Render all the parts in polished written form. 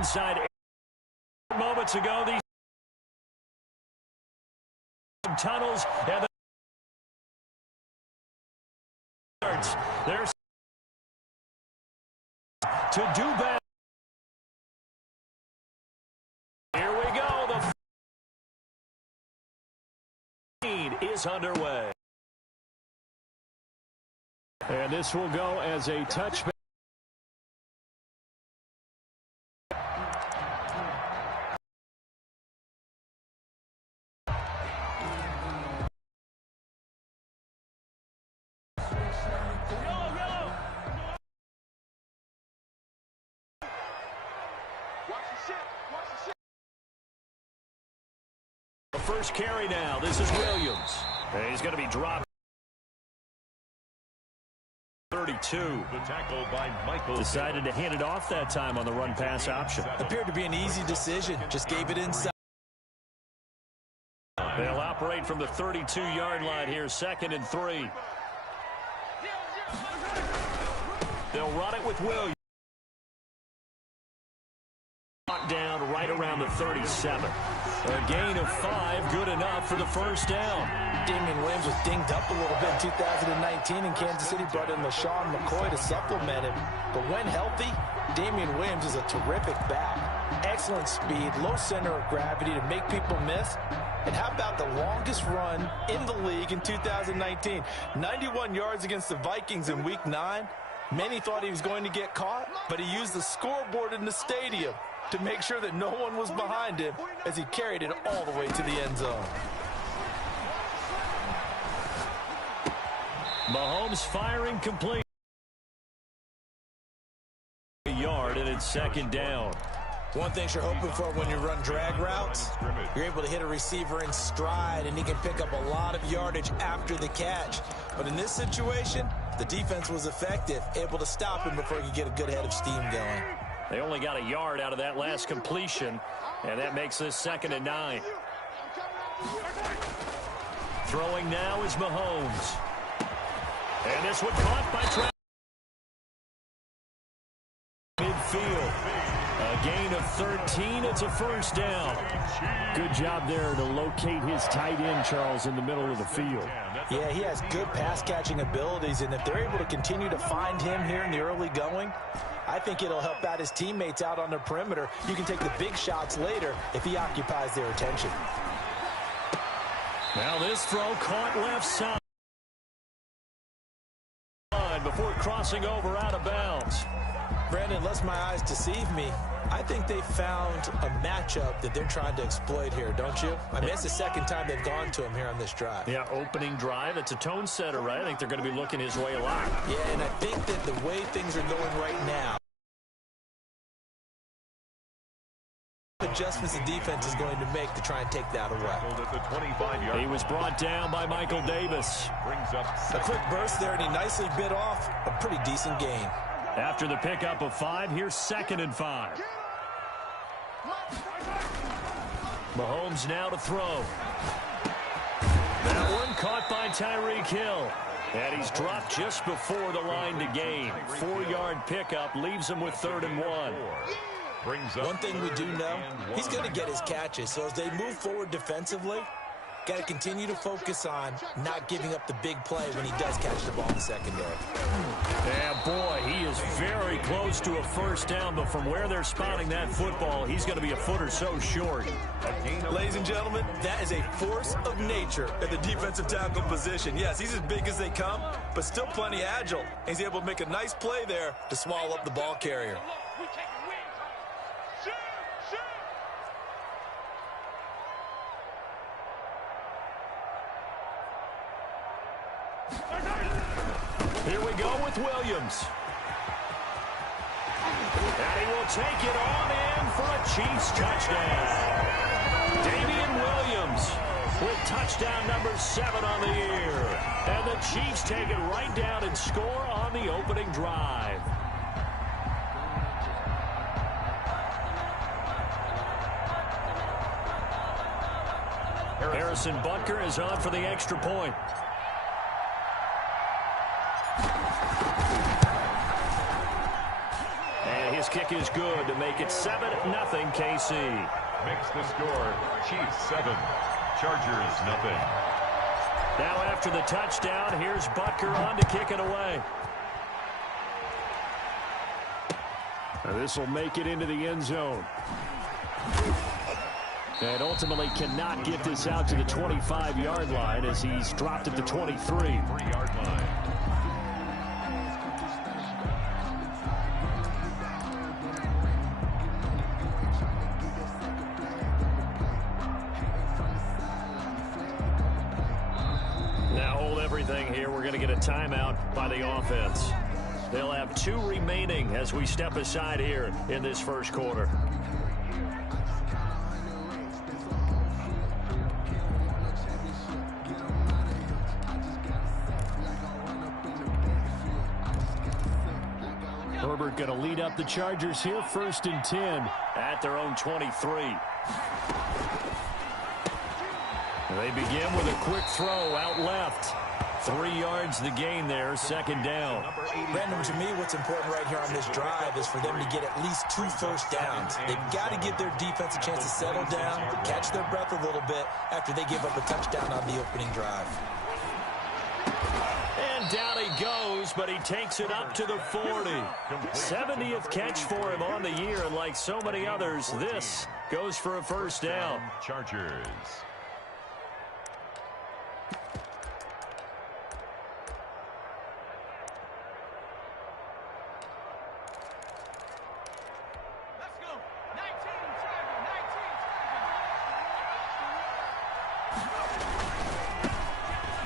inside moments ago. These tunnels and there's to do better. Here we go. The feed is underway. And this will go as a touchback. First carry now. This is Williams. And he's going to be dropped. 32. The tackle by Michael. Decided to hand it off that time on the run-pass option. Appeared to be an easy decision. Just gave it inside. They'll operate from the 32-yard line here, 2nd and 3. They'll run it with Williams. Down right around the 37. A gain of 5, good enough for the first down. Damian Williams was dinged up a little bit in 2019, and Kansas City brought in LaShawn McCoy to supplement him. But when healthy, Damian Williams is a terrific back. Excellent speed, low center of gravity to make people miss. And how about the longest run in the league in 2019? 91 yards against the Vikings in Week 9. Many thought he was going to get caught, but he used the scoreboard in the stadium to make sure that no one was behind him as he carried it all the way to the end zone. Mahomes firing complete. A yard, and it's 2nd down. One thing you're hoping for when you run drag routes, you're able to hit a receiver in stride, and he can pick up a lot of yardage after the catch. But in this situation, the defense was effective, able to stop him before he could get a good head of steam going. They only got a yard out of that last completion, and that makes this 2nd and 9. Throwing now is Mahomes. And this one caught by Travis. Midfield. A gain of 13. It's a first down. Good job there to locate his tight end, Charles, in the middle of the field. Yeah, he has good pass-catching abilities, and if they're able to continue to find him here in the early going, I think it'll help out his teammates out on the perimeter. You can take the big shots later if he occupies their attention. Now this throw caught left side before crossing over out of bounds. Brandon, unless my eyes deceive me, I think they found a matchup that they're trying to exploit here, don't you? I mean, it's the second time they've gone to him here on this drive. Yeah, opening drive. It's a tone setter, right? I think they're going to be looking his way a lot. Yeah, and I think that the way things are going right now, adjustments the defense is going to make to try and take that away. He was brought down by Michael Davis. A quick burst there, and he nicely bit off a pretty decent gain. After the pickup of 5, here's 2nd and 5. Mahomes now to throw. That one caught by Tyreek Hill. And he's dropped just before the line to gain. 4-yard pickup leaves him with 3rd and 1. One thing we do know, he's going to get his catches. So as they move forward defensively, got to continue to focus on not giving up the big play when he does catch the ball in the secondary. Yeah, boy, he is very close to a first down, but from where they're spotting that football, he's going to be a foot or so short. Ladies and gentlemen, that is a force of nature at the defensive tackle position. Yes, he's as big as they come, but still plenty agile. He's able to make a nice play there to swallow up the ball carrier. Here we go with Williams. And he will take it on in for a Chiefs touchdown. Damian Williams with touchdown number 7 on the year. And the Chiefs take it right down and score on the opening drive. Harrison Butker is on for the extra point. kick is good to make it 7-0 KC. Makes the score Chiefs 7, Chargers 0. Now after the touchdown, here's Butker on to kick it away. This will make it into the end zone. And ultimately cannot get this out to the 25-yard line as he's dropped at the 23. 3-yard line. Now hold everything here. We're going to get a timeout by the offense. They'll have 2 remaining as we step aside here in this first quarter. Herbert going to lead up the Chargers here, 1st and 10 at their own 23. They begin with a quick throw out left. 3 yards the gain there, 2nd down. Brandon, to me, what's important right here on this drive is for them to get at least 2 first downs. They've got to give their defense a chance to settle down, catch their breath a little bit after they give up a touchdown on the opening drive. And down he goes, but he takes it up to the 40. 70th catch for him on the year, and like so many others, this goes for a first down. Chargers.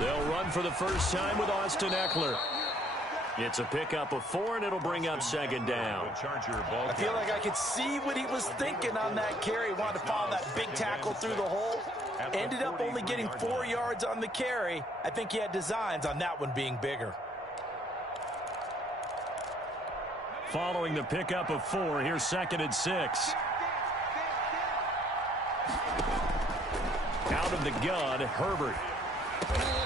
They'll run for the first time with Austin Eckler. It's a pickup of 4, and it'll bring up 2nd down. I feel like I could see what he was thinking on that carry. Wanted to follow that big tackle through the hole. Ended up only getting 4 yards on the carry. I think he had designs on that one being bigger. Following the pickup of 4, here's 2nd and 6. Out of the gun, Herbert.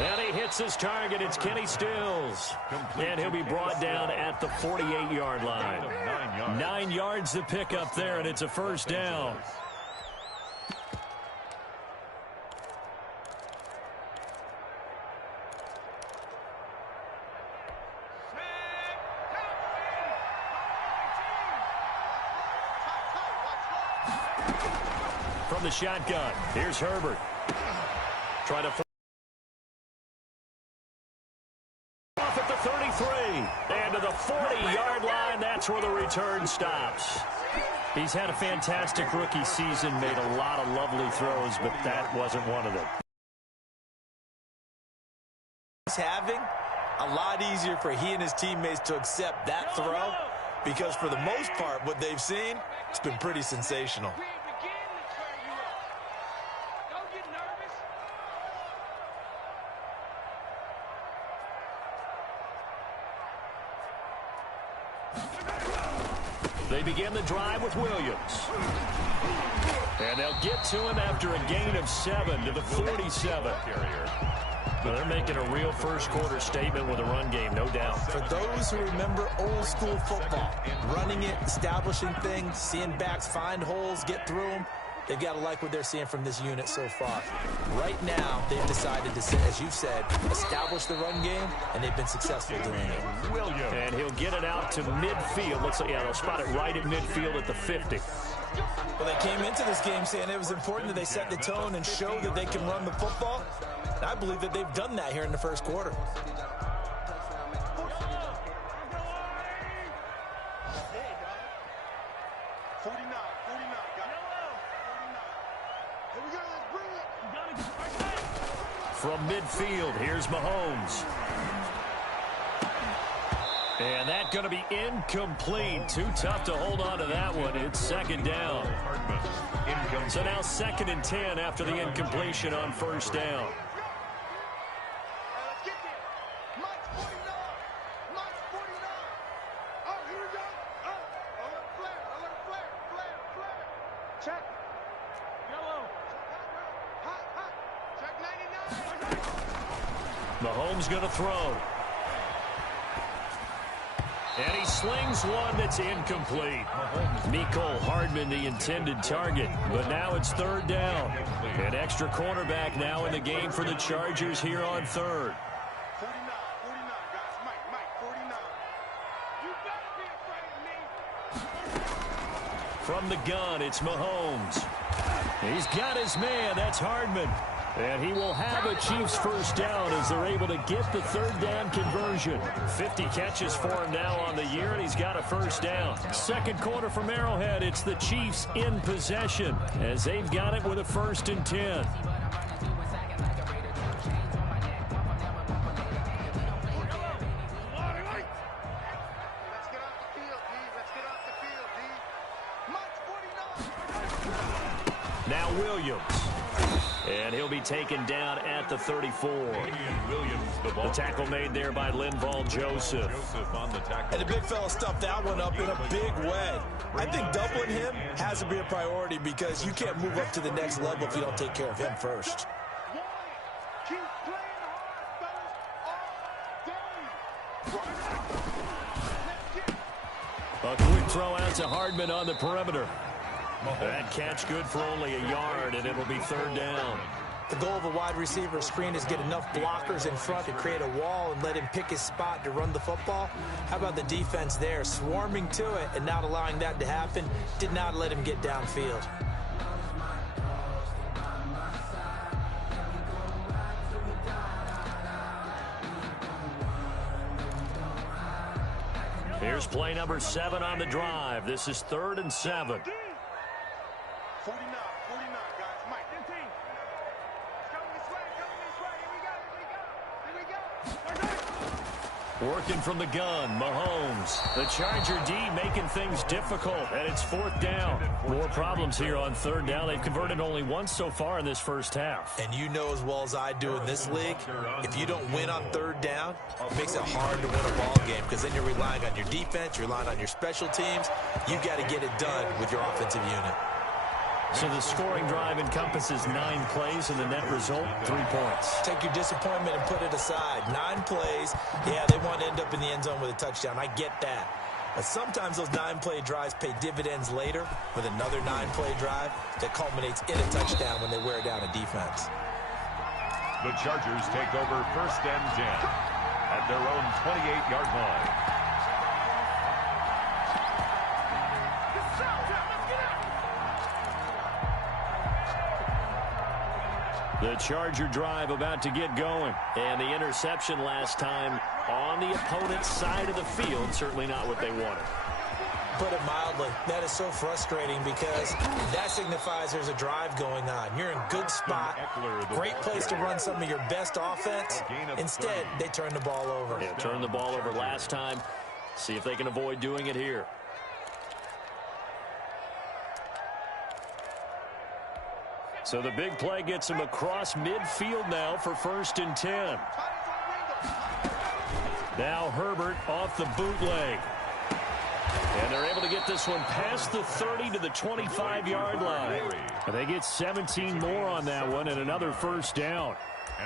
And he hits his target. It's Kenny Stills. And he'll be brought down at the 48-yard line. 9 yards the pickup there, and it's a first down. From the shotgun, here's Herbert. Try to off at the 33. And to the 40-yard line, that's where the return stops. He's had a fantastic rookie season, made a lot of lovely throws, but that wasn't one of them. He's having a lot easier for he and his teammates to accept that throw because for the most part, what they've seen, it's been pretty sensational. They begin the drive with Williams. And they'll get to him after a gain of 7 to the 47. Well, they're making a real first quarter statement with a run game, no doubt. For those who remember old school football, running it, establishing things, seeing backs find holes, get through them, they've got to like what they're seeing from this unit so far. Right now, they've decided to, as you said, establish the run game, and they've been successful doing it. And he'll get it out to midfield. Looks like, yeah, they'll spot it right at midfield at the 50. Well, they came into this game saying it was important that they set the tone and show that they can run the football. And I believe that they've done that here in the first quarter. From midfield, here's Mahomes. And that's going to be incomplete. Too tough to hold on to that one. It's 2nd down. So now 2nd and 10 after the incompletion on first down. Mahomes going to throw. And he slings one that's incomplete. Mecole Hardman, the intended target, but now it's third down. An extra cornerback now in the game for the Chargers here on third. 49, guys. Mike, 49. You better be afraid of me. From the gun, it's Mahomes. He's got his man. That's Hardman. And he will have a Chiefs first down as they're able to get the third down conversion. 50 catches for him now on the year, and he's got a first down. Second quarter from Arrowhead, it's the Chiefs in possession as they've got it with a 1st and 10. Now Williams. And he'll be taken down at the 34. The tackle made there by Linval Joseph. And the big fella stuffed that one up in a big way. I think doubling him has to be a priority because you can't move up to the next level if you don't take care of him first. Keep playing hard, fellas. A quick throw out to Hardman on the perimeter. That catch good for only a yard, and it'll be third down. The goal of a wide receiver screen is get enough blockers in front to create a wall and let him pick his spot to run the football. How about the defense there, swarming to it and not allowing that to happen? Did not let him get downfield. Here's play number 7 on the drive. This is 3rd and 7. 49, guys. Mike, 15. Coming this way. Here we go. Working from the gun, Mahomes. The Charger D making things difficult, and it's 4th down. More problems here on 3rd down. They've converted only once so far in this first half. And you know as well as I do in this league, if you don't win on 3rd down, it makes it hard to win a ball game because then you're relying on your defense, you're relying on your special teams. You've got to get it done with your offensive unit. So the scoring drive encompasses 9 plays, and the net result, 3 points. Take your disappointment and put it aside. 9 plays. Yeah, they want to end up in the end zone with a touchdown. I get that. But sometimes those 9-play drives pay dividends later with another 9-play drive that culminates in a touchdown when they wear down a defense. The Chargers take over 1st and 10 at their own 28-yard line. The Charger drive about to get going. And the interception last time on the opponent's side of the field. Certainly not what they wanted. Put it mildly, that is so frustrating because that signifies there's a drive going on. You're in good spot, great place to run some of your best offense. Instead, they turn the ball over. Yeah, turned the ball over last time. See if they can avoid doing it here. So the big play gets him across midfield now for 1st and 10. Now Herbert off the bootleg. And they're able to get this one past the 30 to the 25-yard line. And they get 17 more on that one and another 1st down.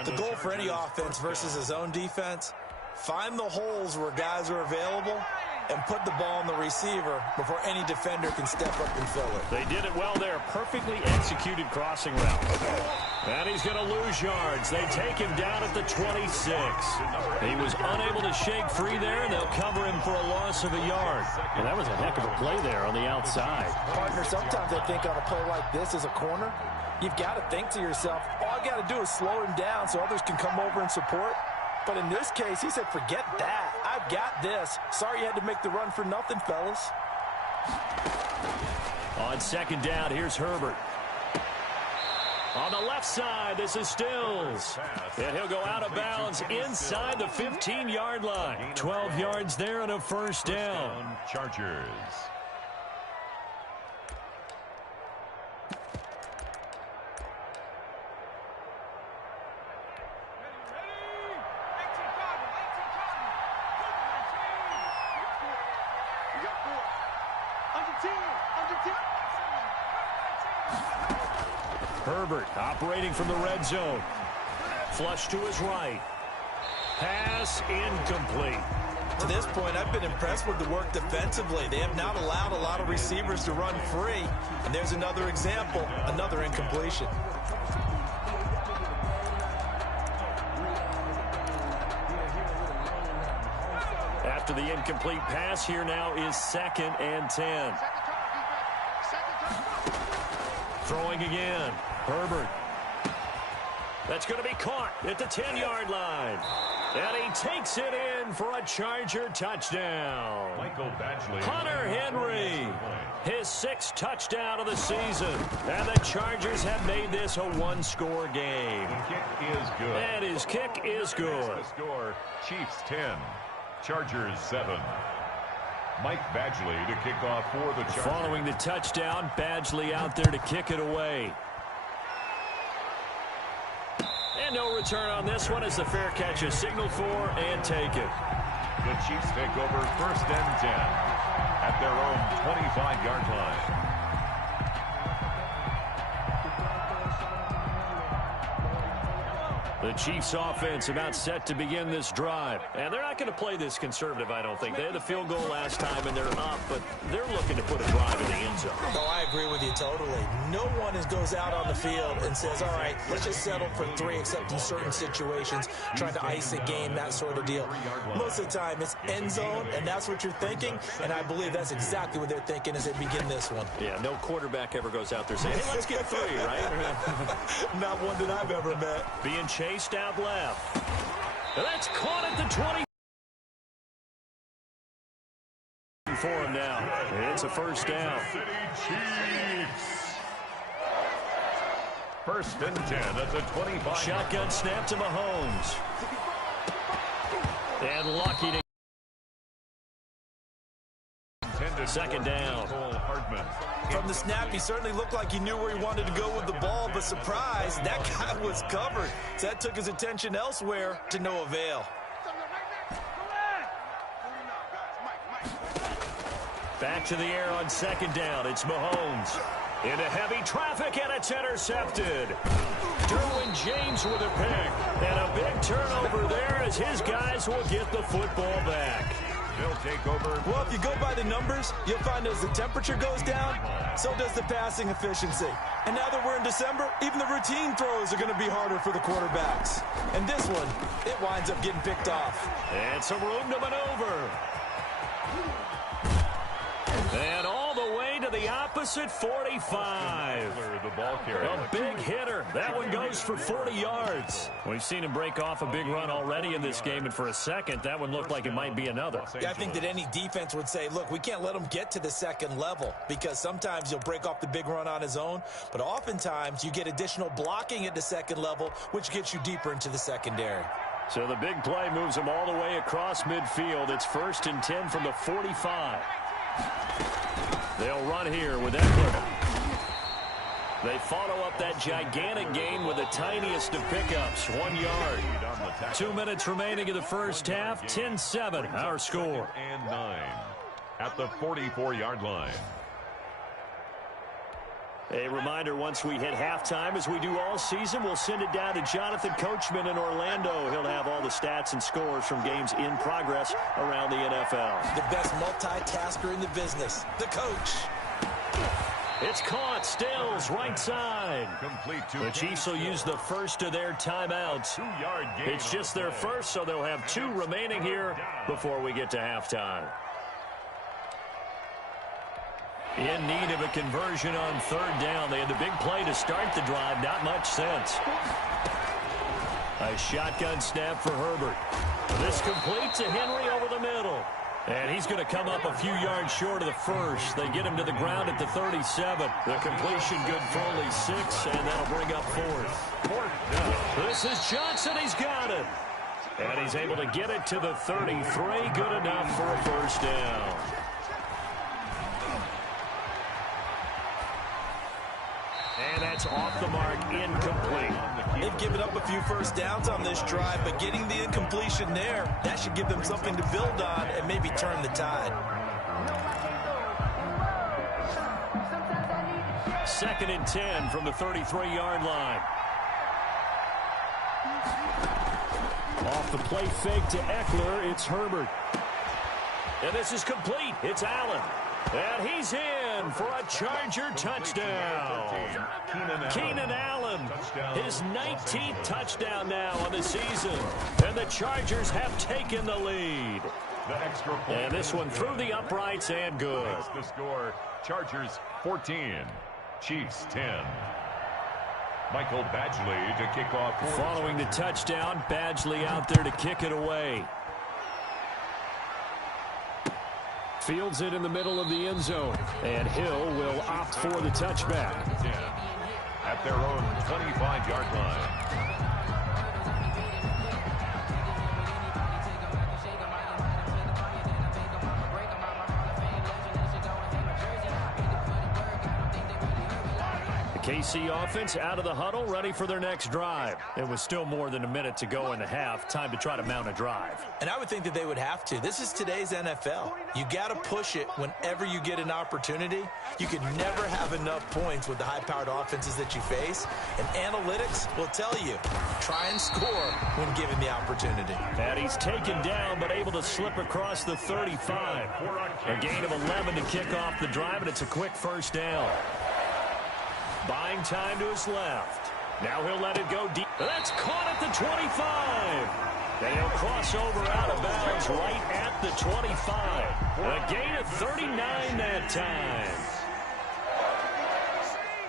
The goal for any offense versus his own defense, find the holes where guys are available and put the ball on the receiver before any defender can step up and fill it. They did it well there. Perfectly executed crossing route. And he's going to lose yards. They take him down at the 26. He was unable to shake free there, and they'll cover him for a loss of a yard. And that was a heck of a play there on the outside. Partner, sometimes I think on a play like this as a corner, you've got to think to yourself, all I got to do is slow him down so others can come over and support. But in this case, he said, forget that. I've got this. Sorry you had to make the run for nothing, fellas. On 2nd down, here's Herbert. On the left side, this is Stills. And he'll go out of bounds inside the 15-yard line. 12 yards there and a 1st down. Chargers. Herbert operating from the red zone. Flush to his right. Pass incomplete. To this point, I've been impressed with the work defensively. They have not allowed a lot of receivers to run free. And there's another example, another incompletion. After the incomplete pass, here now is 2nd and 10. Throwing again. Herbert. That's going to be caught at the 10-yard line. And he takes it in for a Charger touchdown. Michael Badgley. Hunter Henry, his 6th touchdown of the season. And the Chargers have made this a one-score game. The kick is good. And his kick is good. The score, Chiefs 10, Chargers 7. Mike Badgley to kick off for the Chargers. Following the touchdown, Badgley out there to kick it away. And no return on this one as the fair catch is signaled for and taken. The Chiefs take over 1st and 10 at their own 25-yard line. The Chiefs offense about set to begin this drive. And they're not going to play this conservative, I don't think. They had the field goal last time, and they're up, but they're looking to put a drive in the end zone. Oh, I agree with you totally. No one goes out on the field and says, all right, let's just settle for 3, except in certain situations, trying to ice a game, that sort of deal. Most of the time, it's end zone, and that's what you're thinking, and I believe that's exactly what they're thinking as they begin this one. Yeah, no quarterback ever goes out there saying, hey, let's get 3, right? Not one that I've ever met. Being chased out left. And that's caught at the 20. For him now. It's a first down. City Chiefs. 1st and 10 at the 25. Shotgun snap to Mahomes. And lucky to 2nd down. From the snap, he certainly looked like he knew where he wanted to go with the ball, but surprise, that guy was covered. So that took his attention elsewhere to no avail. Back to the air on 2nd down. It's Mahomes. Into heavy traffic, and it's intercepted. Derwin James with a pick. And a big turnover there as his guys will get the football back. They'll take over. Well, if you go by the numbers, you'll find as the temperature goes down, so does the passing efficiency. And now that we're in December, even the routine throws are going to be harder for the quarterbacks. And this one, it winds up getting picked off. And some room to maneuver. And all the way to the opposite 45. The ball carrier. A big hitter. That one goes for 40 yards. We've seen him break off a big run already in this game, and for a second, that one looked like it might be another. Yeah, I think that any defense would say, look, we can't let him get to the 2nd level, because sometimes he'll break off the big run on his own, but oftentimes you get additional blocking at the 2nd level, which gets you deeper into the secondary. So the big play moves him all the way across midfield. It's 1st and 10 from the 45. They'll run here with Eckler. They follow up that gigantic gain with the tiniest of pickups, 1 yard. 2 minutes remaining in the first half, 10-7, our score. And 9 at the 44-yard line. A reminder, once we hit halftime, as we do all season, we'll send it down to Jonathan Coachman in Orlando. He'll have all the stats and scores from games in progress around the NFL. The best multitasker in the business, the coach. It's caught. Stills, right side. Complete to the Chiefs will use the first of their timeouts. 2-yard gain. It's just their first, so they'll have 2 remaining here before we get to halftime. In need of a conversion on 3rd down. They had the big play to start the drive. Not much sense. A shotgun snap for Herbert. This completes to Henry over the middle. And he's going to come up a few yards short of the first. They get him to the ground at the 37. The completion good for only 6, and that'll bring up 4th down. This is Johnson. He's got it. And he's able to get it to the 33. Good enough for a first down. And that's off the mark, incomplete. They've given up a few first downs on this drive, but getting the incompletion there, that should give them something to build on and maybe turn the tide. 2nd and 10 from the 33-yard line. Off the play fake to Eckler, it's Herbert. And this is complete. It's Allen. And he's in for a Charger touchdown. Keenan Allen, his 19th touchdown now on the season. And the Chargers have taken the lead. And this one through the uprights and good. The score, Chargers 14, Chiefs 10. Michael Badgley to kick off. Following the touchdown, Badgley out there to kick it away. Fields it in the middle of the end zone. And Hill will opt for the touchback. At their own 25-yard line. KC offense out of the huddle, ready for their next drive. It was still more than a minute to go in the half. Time to try to mount a drive. And I would think that they would have to. This is today's NFL. You got to push it whenever you get an opportunity. You can never have enough points with the high-powered offenses that you face. And analytics will tell you, try and score when given the opportunity. And he's taken down but able to slip across the 35. A gain of 11 to kick off the drive, and it's a quick first down. Buying time to his left. Now he'll let it go deep. That's caught at the 25. And he'll cross over out of bounds right at the 25. A gain of 39 that time.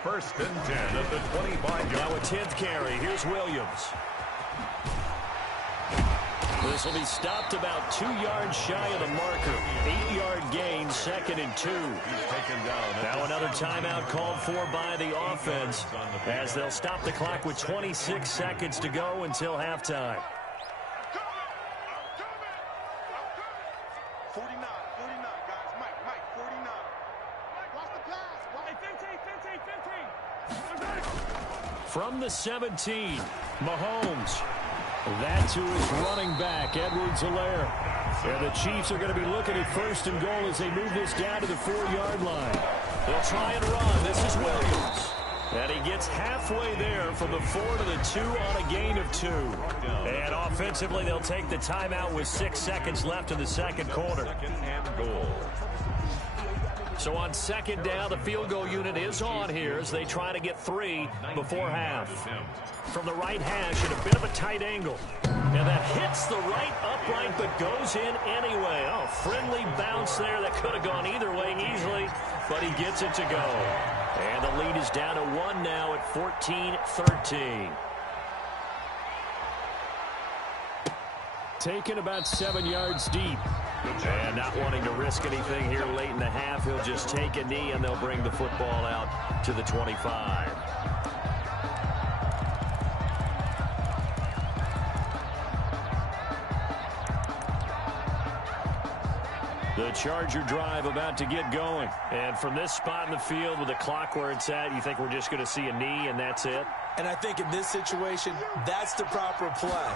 First and 10 at the 25. Now a 10th carry. Here's Williams. This will be stopped about 2 yards shy of the marker. 8-yard gain, 2nd and 2. Now another timeout called for by the offense as they'll stop the clock with 26 seconds to go until halftime. 49, guys. Mike, 49. Watch the pass. 15. From the 17, Mahomes. That's who is running back, Edwards-Helaire. And the Chiefs are going to be looking at 1st and goal as they move this down to the 4-yard line. They'll try and run. This is Williams. And he gets halfway there from the 4 to the 2 on a gain of 2. And offensively, they'll take the timeout with 6 seconds left in the second quarter. 2nd and goal. So on 2nd down, the field goal unit is on here as they try to get 3 before half. From the right hash at a bit of a tight angle. And that hits the right upright but goes in anyway. Oh, friendly bounce there that could have gone either way easily, but he gets it to go. And the lead is down to 1 now at 14-13. Taken about 7 yards deep. And not wanting to risk anything here late in the half, he'll just take a knee and they'll bring the football out to the 25. The Charger drive about to get going. And from this spot in the field with the clock where it's at, you think we're just going to see a knee and that's it? And I think in this situation, that's the proper play.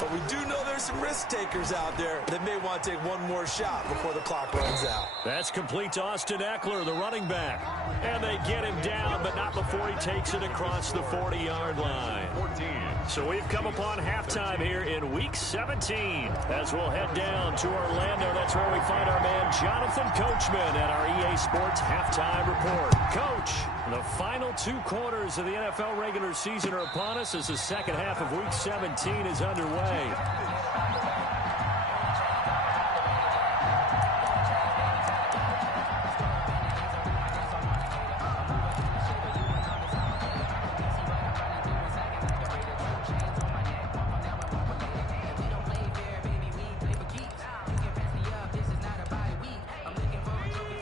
But we do know there's some risk takers out there that may want to take one more shot before the clock runs out. That's complete to Austin Eckler, the running back. And they get him down, but not before he takes it across the 40-yard line. 14. So we've come upon halftime here in Week 17. As we'll head down to Orlando, that's where we find our man Jonathan Coachman at our EA Sports Halftime Report. Coach, the final 2 quarters of the NFL regular season are upon us as the second half of Week 17 is underway.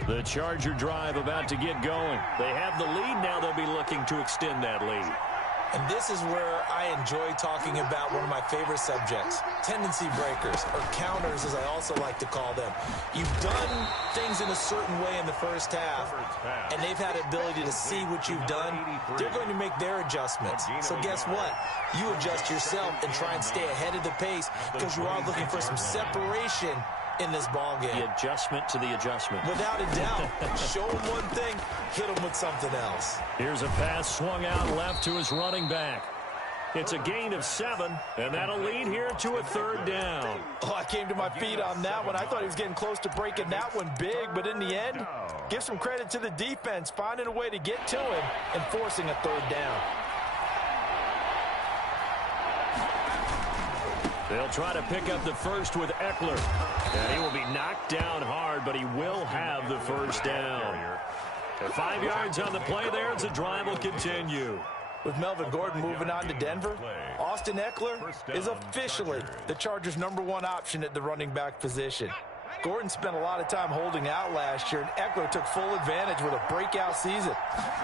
The Charger drive about to get going. They have the lead now. They'll be looking to extend that lead. And this is where I enjoy talking about one of my favorite subjects, tendency breakers, or counters as I also like to call them. You've done things in a certain way in the first half, and they've had the ability to see what you've done. They're going to make their adjustments. So guess what? You adjust yourself and try and stay ahead of the pace because you are looking for some separation in this ball game. The adjustment to the adjustment. Without a doubt. Show him one thing, hit him with something else. Here's a pass swung out left to his running back. It's a gain of 7, and that'll lead here to a 3rd down. Oh, I came to my feet on that one. I thought he was getting close to breaking that one big, but in the end, give some credit to the defense, finding a way to get to him and forcing a 3rd down. They'll try to pick up the first with Eckler. And he will be knocked down hard, but he will have the 1st down. At 5 yards on the play there, as the drive will continue. With Melvin Gordon moving on to Denver, Austin Eckler is officially the Chargers' #1 option at the running back position. Gordon spent a lot of time holding out last year, and Eckler took full advantage with a breakout season.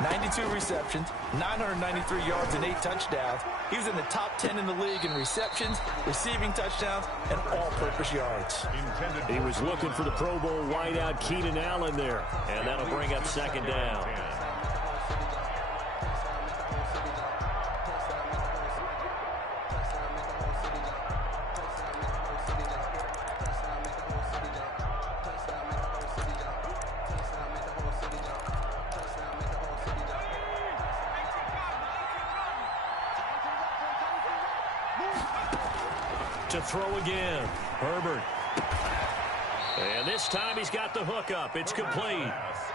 92 receptions, 993 yards, and 8 touchdowns. He was in the top 10 in the league in receptions, receiving touchdowns, and all-purpose yards. He was looking for the Pro Bowl wideout Keenan Allen there, and that'll bring up 2nd down. To throw again, Herbert. And this time he's got the hook up. It's complete.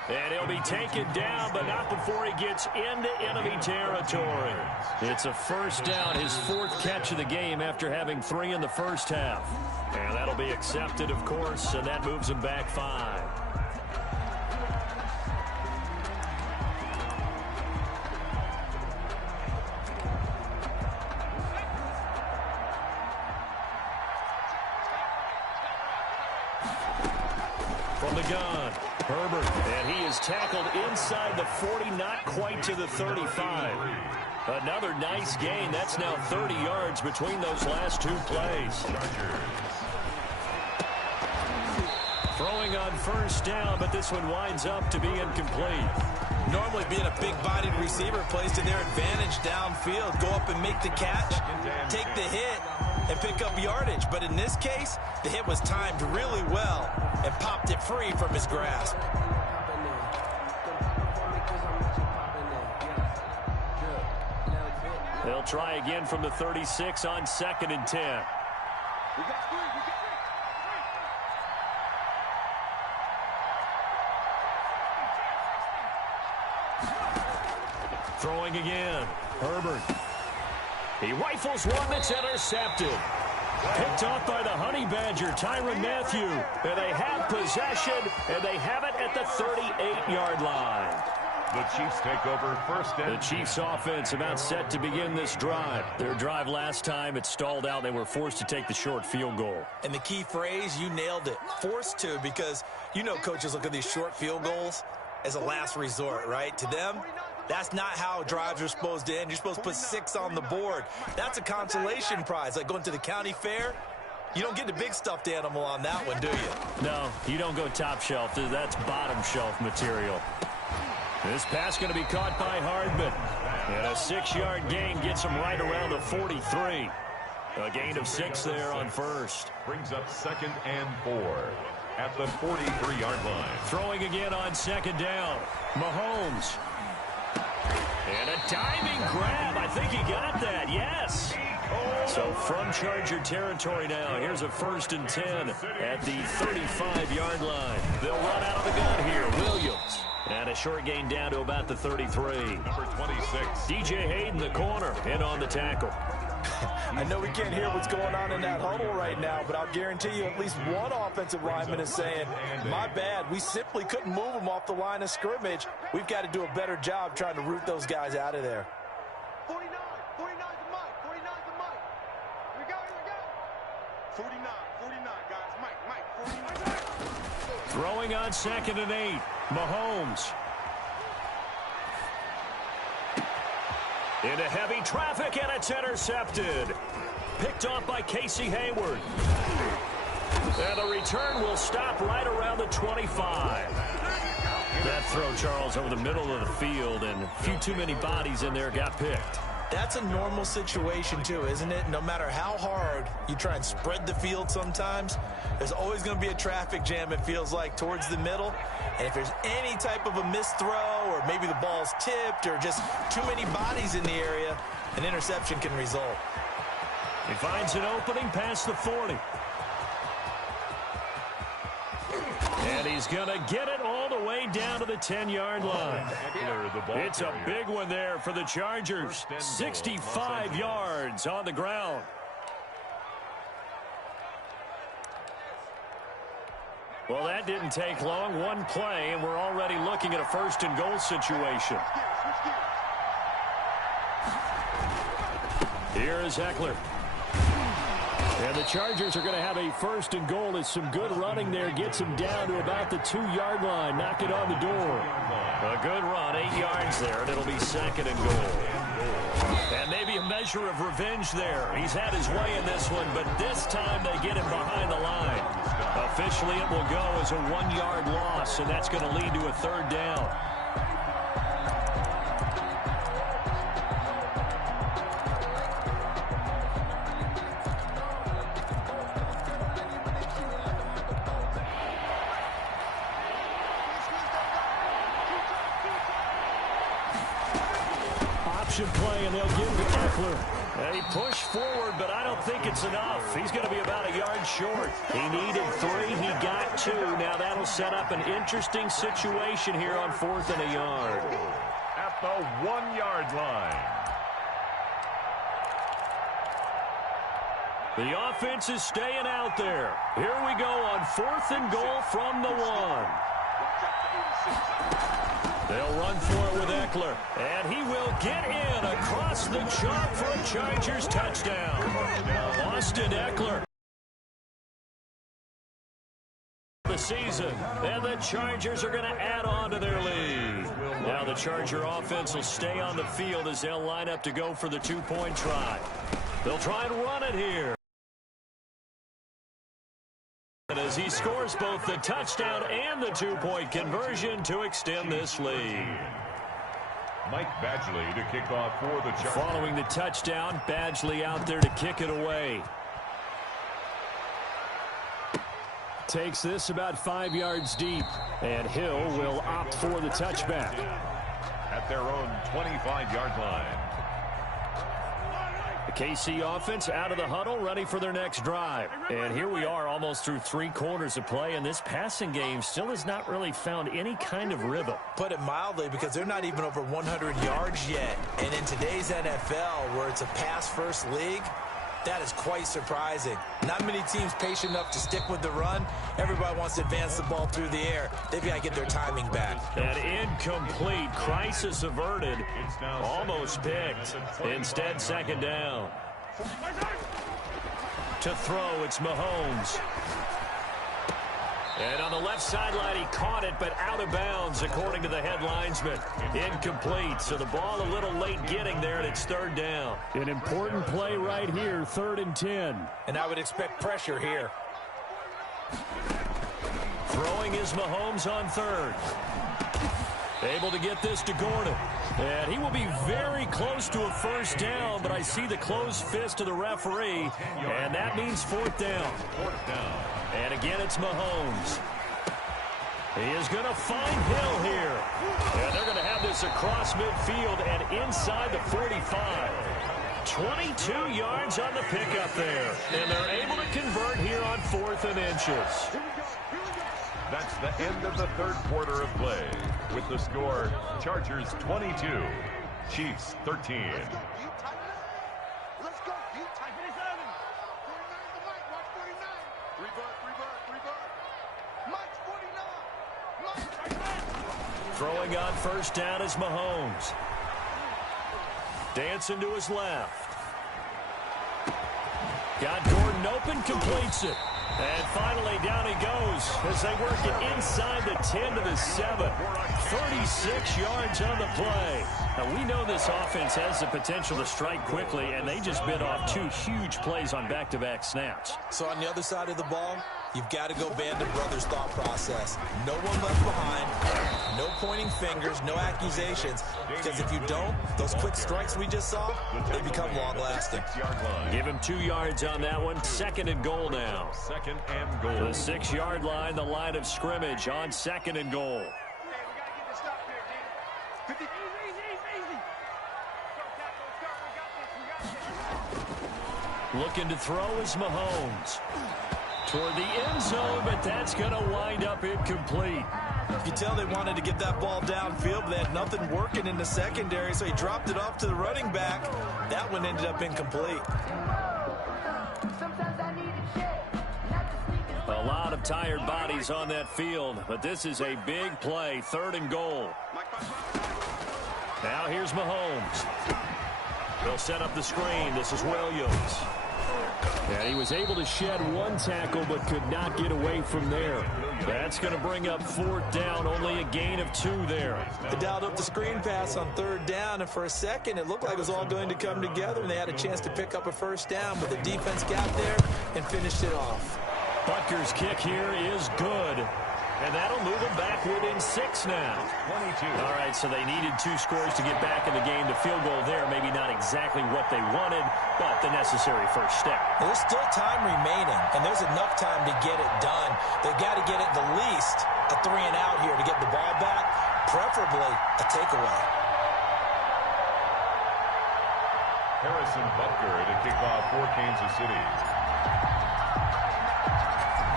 And he'll be taken down, but not before he gets into enemy territory. It's a 1st down, his 4th catch of the game after having 3 in the 1st half. And that'll be accepted, of course, and that moves him back 5. From the gun, Herbert, and he is tackled inside the 40, not quite to the 35. Another nice gain. That's now 30 yards between those last 2 plays. Throwing on 1st down, but this one winds up to be incomplete. Normally being a big-bodied receiver plays to their advantage downfield. Go up and make the catch, take the hit, and pick up yardage. But in this case, the hit was timed really well and popped it free from his grasp. They'll try again from the 36 on 2nd and 10. Throwing again, Herbert. He rifles one that's intercepted. Picked off by the Honey Badger, Tyrann Mathieu. And they have possession, and they have it at the 38-yard line. The Chiefs take over 1st and The Chiefs offense about set to begin this drive. Their drive last time, it stalled out. They were forced to take the short field goal. And the key phrase, you nailed it, forced to, because you know coaches look at these short field goals as a last resort, right? To them, that's not how drives are supposed to end. You're supposed to put 6 on the board. That's a consolation prize, like going to the county fair. You don't get the big stuffed animal on that one, do you? No, you don't go top shelf. That's bottom shelf material. This pass going to be caught by Hardman. And a 6-yard gain gets him right around the 43. A gain of 6 there on 1st. brings up 2nd and 4 at the 43-yard line. Throwing again on 2nd down. Mahomes. And a diving grab. I think he got that. Yes. So from Charger territory now, here's a 1st and 10 at the 35-yard line. They'll run out of the gun here. Williams. And a short gain down to about the 33. Number 26. DJ Hayden, the corner, in on the tackle. I know we can't hear what's going on in that huddle right now, but I'll guarantee you at least one offensive lineman is saying, my bad, we simply couldn't move them off the line of scrimmage. We've got to do a better job trying to root those guys out of there. 49's the mic. 49's the mic. Here we go. 49, guys. Mike, 49. Throwing on 2nd and 8. Mahomes. Into heavy traffic, and it's intercepted. Picked off by Casey Hayward. And the return will stop right around the 25. That throw, Charles, over the middle of the field, and a few too many bodies in there got picked. That's a normal situation too, isn't it? No matter how hard you try and spread the field sometimes, there's always going to be a traffic jam, it feels like, towards the middle. And if there's any type of a missed throw or maybe the ball's tipped or just too many bodies in the area, an interception can result. He finds an opening past the 40. And he's going to get it all the way down to the 10-yard line. It's a big one there for the Chargers. 65 yards on the ground. Well, that didn't take long. One play, and we're already looking at a first-and-goal situation. Here is Ekeler. And the Chargers are going to have a first and goal. It's some good running there. Gets him down to about the 2-yard line. Knock it on the door. A good run, 8 yards there, and it'll be second and goal. And maybe a measure of revenge there. He's had his way in this one, but this time they get him behind the line. Officially, it will go as a 1-yard loss, and that's going to lead to a third down. Play, and they'll give to Ekeler. He pushed forward, but I don't think it's enough. He's going to be about a yard short. He needed 3. He got 2. Now that'll set up an interesting situation here on 4th and a yard. At the 1-yard line. The offense is staying out there. Here we go on 4th and goal from the 1. They'll run for it with Ekeler, and he will get in across the chalk for a Chargers touchdown. Austin Ekeler. The season, and the Chargers are going to add on to their lead. Now the Charger offense will stay on the field as they'll line up to go for the 2-point try. They'll try and run it here. As he scores both the touchdown and the 2-point conversion to extend this lead. Mike Badgley to kick off for the Chargers. Following the touchdown, Badgley out there to kick it away. Takes this about 5 yards deep, and Hill will opt for the touchback. At their own 25-yard line. The KC offense out of the huddle, ready for their next drive. And here we are almost through 3 quarters of play, and this passing game still has not really found any kind of rhythm. Put it mildly, because they're not even over 100 yards yet. And in today's NFL, where it's a pass-first league, that is quite surprising. Not many teams patient enough to stick with the run. Everybody wants to advance the ball through the air. They've got to get their timing back. An incomplete, crisis averted, almost picked. Instead, second down. To throw, it's Mahomes. And on the left sideline, he caught it, but out of bounds, according to the head linesman. Incomplete, so the ball a little late getting there, and it's third down. An important play right here, 3rd and 10. And I would expect pressure here. Throwing is Mahomes on 3rd. Able to get this to Gordon. And he will be very close to a first down, but I see the closed fist of the referee, and that means 4th down. And again, it's Mahomes. He is going to find Hill here. And they're going to have this across midfield and inside the 45. 22 yards on the pickup there. And they're able to convert here on 4th and inches. That's the end of the 3rd quarter of play. With the score, Chargers 22, Chiefs 13. Let's go. You type it 7. 49 the Mike. Watch 49. Rebirth. Mike's 49. Mike. Throwing on first down is Mahomes. Dancing to his left. Got Gordon open, completes it. And finally, down he goes as they work it inside the 10 to the 7. 36 yards on the play. Now, we know this offense has the potential to strike quickly, and they just bit off 2 huge plays on back-to-back snaps. So on the other side of the ball, You've got to go Band of Brothers thought process. No one left behind, no pointing fingers, no accusations, because if you don't, those quick strikes we just saw, they become long-lasting. Give him 2 yards on that one. 2nd and goal now. 2nd and goal. The 6-yard line, the line of scrimmage on 2nd and goal. Hey, we got to get this stop here, D. Easy. Go, Looking to throw is Mahomes. Toward the end zone, but that's going to wind up incomplete. You can tell they wanted to get that ball downfield, but they had nothing working in the secondary, so he dropped it off to the running back. That one ended up incomplete. A lot of tired bodies on that field, but this is a big play, 3rd and goal. Now here's Mahomes. They'll set up the screen. This is Williams. And he was able to shed 1 tackle, but could not get away from there. That's going to bring up 4th down, only a gain of 2 there. They dialed up the screen pass on 3rd down, and for a second, it looked like it was all going to come together, and they had a chance to pick up a 1st down, but the defense got there and finished it off. Butker's kick here is good. And that'll move them back within 6 now. 22. All right, so they needed 2 scores to get back in the game. The field goal there, maybe not exactly what they wanted, but the necessary first step. There's still time remaining, and there's enough time to get it done. They've got to get it the least a 3 and out here to get the ball back, preferably a takeaway. Harrison Butker to kick off for Kansas City.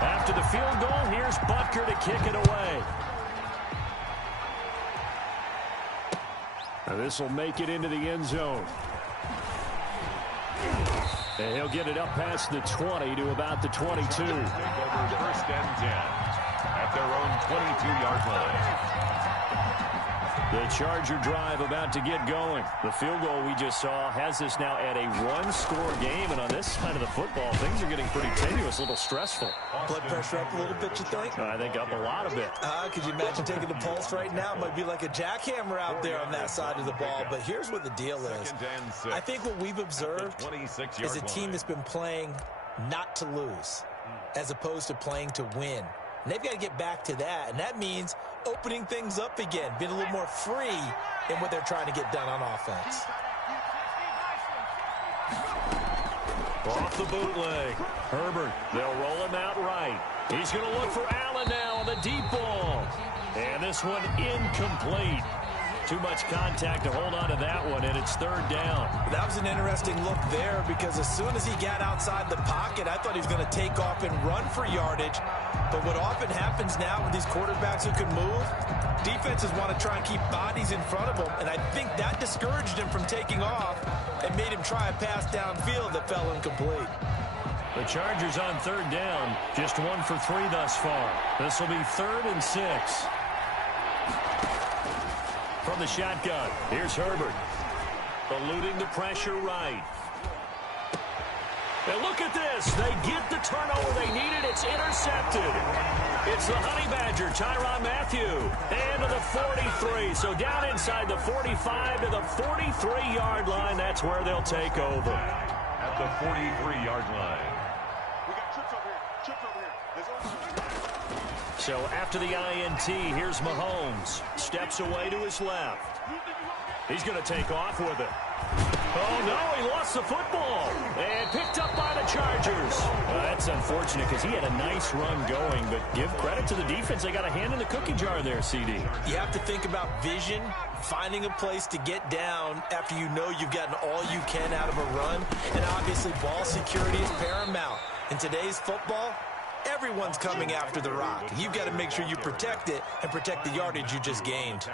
After the field goal, here's Butker to kick it away. Now this will make it into the end zone. And he'll get it up past the 20 to about the 22. Take over 1st and 10 at their own 22-yard line. The Charger drive about to get going. The field goal we just saw has us now at a 1-score game, and on this side of the football, things are getting pretty tenuous, a little stressful. Blood pressure up a little bit, you think? I think up a lot of it. Could you imagine taking the pulse right now? It might be like a jackhammer out there on that side of the ball, but here's what the deal is. I think what we've observed is a team that's been playing not to lose as opposed to playing to win. And they've got to get back to that, and that means opening things up again, being a little more free in what they're trying to get done on offense. Off the bootleg. Herbert, they'll roll him out right. He's going to look for Allen now on the deep ball. And this one incomplete. Too much contact to hold on to that one, and it's 3rd down. That was an interesting look there because as soon as he got outside the pocket, I thought he was going to take off and run for yardage. But what often happens now with these quarterbacks who can move, defenses want to try and keep bodies in front of them, and I think that discouraged him from taking off and made him try a pass downfield that fell incomplete. The Chargers on 3rd down, just 1 for 3 thus far. This will be 3rd and 6. From the shotgun, here's Herbert. Eluding the pressure right. And look at this. They get the turnover they needed. It's intercepted. It's the Honey Badger, Tyrann Mathieu. And to the 43. So down inside the 45 to the 43-yard line. That's where they'll take over. At the 43-yard line. We got trips over here. Trips over here. So after the INT, here's Mahomes. Steps away to his left. He's going to take off with it. Oh, no, he lost the football. And picked up by the Chargers. Well, that's unfortunate because he had a nice run going, but give credit to the defense. They got a hand in the cookie jar there, CD. You have to think about vision, finding a place to get down after you know you've gotten all you can out of a run, and obviously ball security is paramount. In today's football, everyone's coming after the rock. You've got to make sure you protect it and protect the yardage you just gained.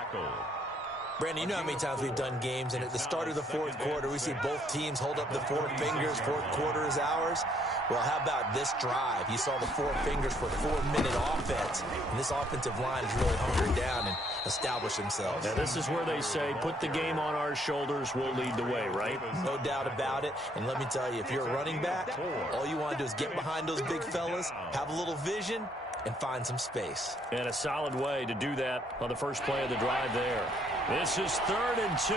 Brandon, you know how many times we've done games, and at the start of the 4th quarter, we see both teams hold up the 4 fingers, 4th quarter is ours. Well, how about this drive? You saw the 4 fingers for 4-minute offense, and this offensive line is really hunkered down and established themselves. Now, this is where they say, put the game on our shoulders, we'll lead the way, right? No doubt about it, and let me tell you, if you're a running back, all you want to do is get behind those big fellas, have a little vision, and find some space. And a solid way to do that on the first play of the drive there. This is 3rd and 2.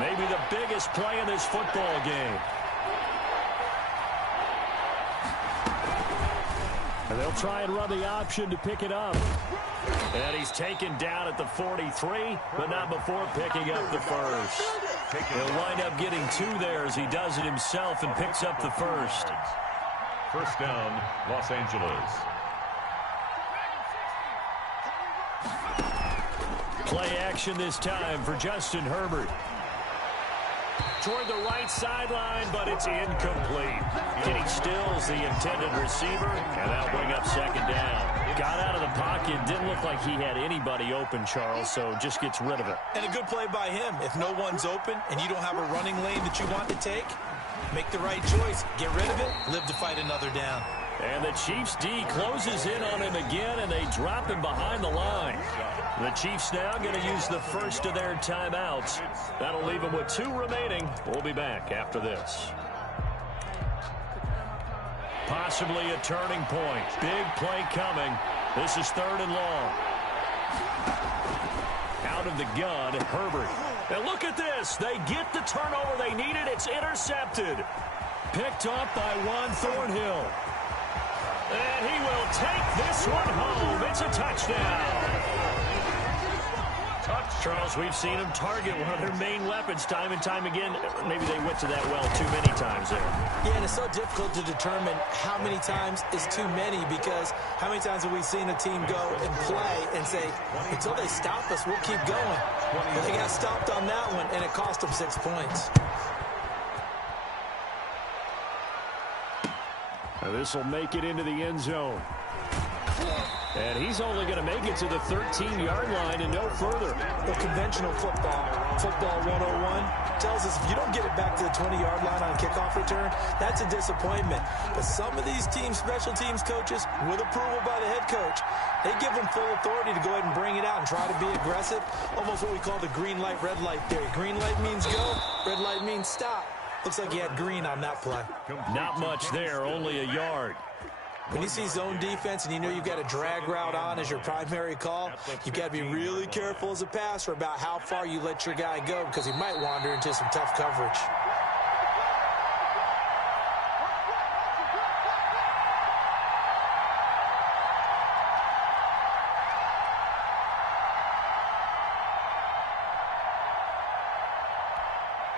Maybe the biggest play in this football game. They'll try and run the option to pick it up. And he's taken down at the 43, but not before picking up the first. He'll wind up getting 2 there as he does it himself and picks up the first. First down, Los Angeles. Play action this time for Justin Herbert. Toward the right sideline, but it's incomplete. Getting still is the intended receiver, and that'll bring up second down. Got out of the pocket, didn't look like he had anybody open, Charles, so just gets rid of it. And a good play by him. If no one's open and you don't have a running lane that you want to take, make the right choice. Get rid of it, live to fight another down. And the Chiefs D closes in on him again, and they drop him behind the line. The Chiefs now going to use the first of their timeouts. That'll leave them with 2 remaining. We'll be back after this. Possibly a turning point. Big play coming. This is 3rd and long. Out of the gun, Herbert. And look at this. They get the turnover they needed. It's intercepted. Picked off by Juan Thornhill. And he will take this one home. It's a touchdown. Charles, we've seen him target one of their main weapons time and time again. Maybe they went to that well too many times there. Yeah, and it's so difficult to determine how many times is too many, because how many times have we seen a team go and play and say, until they stop us, we'll keep going. But they got stopped on that one, and it cost them 6 points. This will make it into the end zone. And he's only going to make it to the 13-yard line and no further. The conventional football 101, tells us if you don't get it back to the 20-yard line on kickoff return, that's a disappointment. But some of these teams, special teams coaches, with approval by the head coach, they give them full authority to go ahead and bring it out and try to be aggressive. Almost what we call the green light, red light theory. Green light means go, red light means stop. Looks like he had green on that play. Not much there, only a yard. When you see zone defense and you know you've got a drag route on as your primary call, you've got to be really careful as a passer about how far you let your guy go, because he might wander into some tough coverage.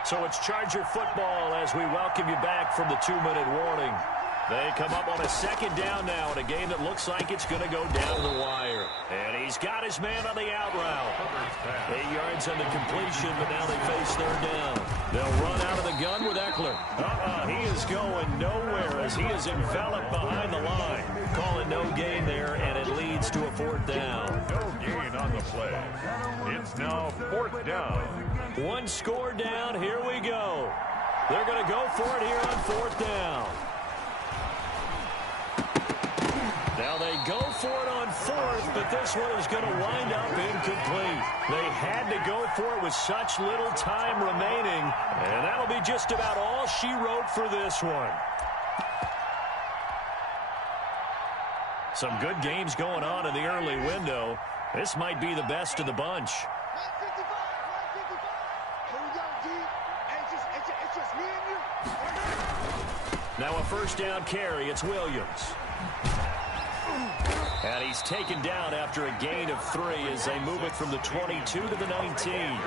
So it's Charger football as we welcome you back from the 2-minute warning. They come up on a second down now in a game that looks like it's going to go down to the wire. And he's got his man on the out route. 8 yards on the completion, but now they face 3rd down. They'll run out of the gun with Eckler. He is going nowhere as he is enveloped behind the line. Call it no gain there, and it leads to a 4th down. No gain on the play. It's now 4th down. 1 score down. Here we go. They're going to go for it here on 4th down. Now they go for it on 4th, but this one is going to wind up incomplete. They had to go for it with such little time remaining, and that'll be just about all she wrote for this one. Some good games going on in the early window. This might be the best of the bunch. Now a 1st down carry. It's Williams. And he's taken down after a gain of 3 as they move it from the 22 to the 19.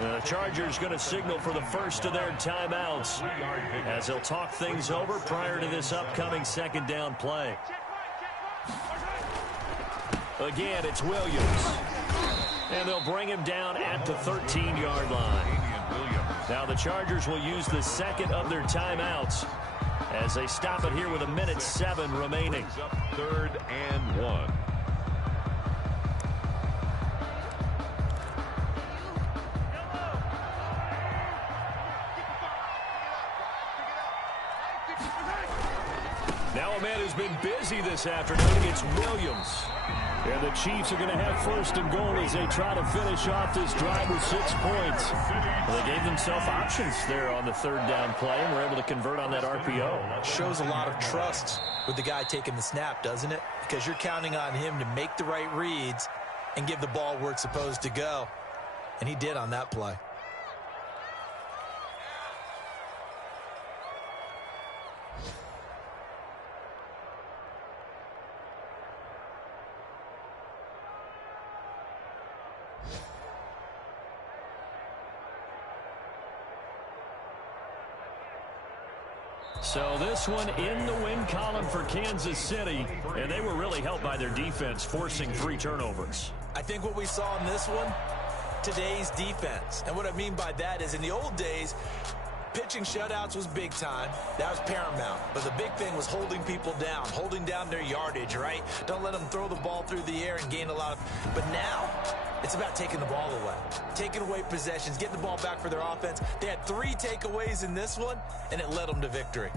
The Chargers going to signal for the first of their timeouts as they'll talk things over prior to this upcoming 2nd down play. Again, it's Williams. And they'll bring him down at the 13-yard line. Now the Chargers will use the 2nd of their timeouts as they stop it here with 1:07 remaining. 3rd and 1. Now a man who's been busy this afternoon, it's Williams. And the Chiefs are going to have 1st and goal as they try to finish off this drive with 6 points. Well, they gave themselves options there on the 3rd down play and were able to convert on that RPO. Shows a lot of trust with the guy taking the snap, doesn't it? Because you're counting on him to make the right reads and give the ball where it's supposed to go. And he did on that play. So this one in the win column for Kansas City, and they were really helped by their defense, forcing 3 turnovers. I think what we saw in this one, today's defense. And what I mean by that is in the old days, pitching shutouts was big time. That was paramount. But the big thing was holding people down, holding down their yardage, right? Don't let them throw the ball through the air and gain a lot of... But now, it's about taking the ball away. Taking away possessions, getting the ball back for their offense. They had 3 takeaways in this one, and it led them to victory.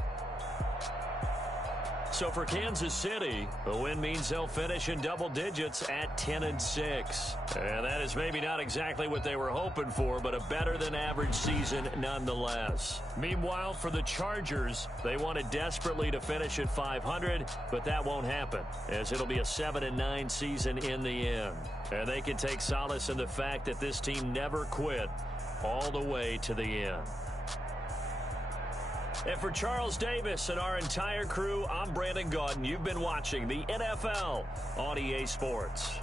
So for Kansas City, a win means they'll finish in double digits at 10-6. And that is maybe not exactly what they were hoping for, but a better than average season nonetheless. Meanwhile, for the Chargers, they wanted desperately to finish at 500, but that won't happen, as it'll be a 7-9 season in the end. And they can take solace in the fact that this team never quit all the way to the end. And for Charles Davis and our entire crew, I'm Brandon Gaudin. You've been watching the NFL on EA Sports.